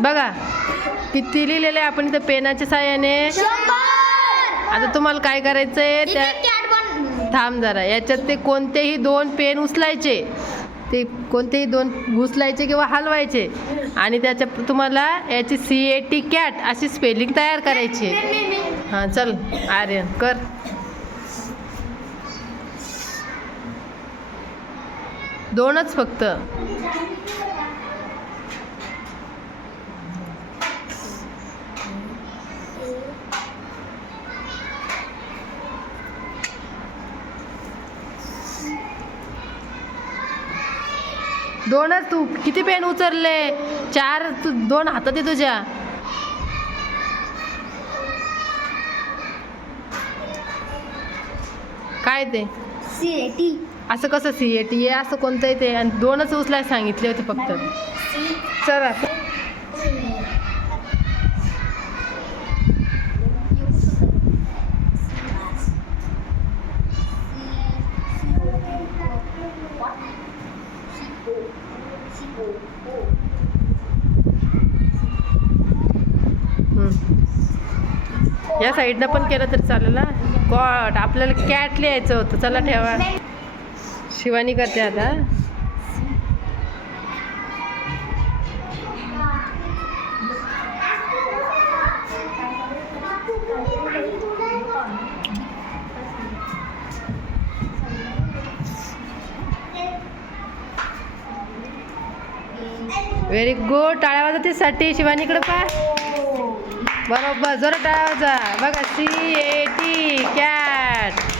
बघा किती लिहिलेलं आहे आपण इथं पेनाच्या साहाय्याने. आता तुम्हाला काय करायचंय त्या थांब जरा. याच्यात ते कोणतेही 2 पेन उचलायचे, ते कोणतेही 2 घुसलायचे किंवा हलवायचे आणि त्याच्या तुम्हाला याची CAT कॅट अशी स्पेलिंग तयार करायची. हां चल आर्यन कर. दोनच फक्त. दोनच. तू किती पेन उचलले? 4. तू 2 हातात आहे तुझ्या. काय ते CAT. असं कसं CAT आहे? असं कोणतं आहे ते? आणि 2च उचलायला सांगितले होते फक्त. चला या साईडनं पण केलं तर चालेल. गॉड आपल्याला कॅट लिहायचं होतं. चला ठेवा. शिवानी करते आता. Very good. टाळ्या वाजवते साठी. शिवानीकडे पहा. बरोबर. जरा टाळ्या वाजवा. बघा CAT कॅट.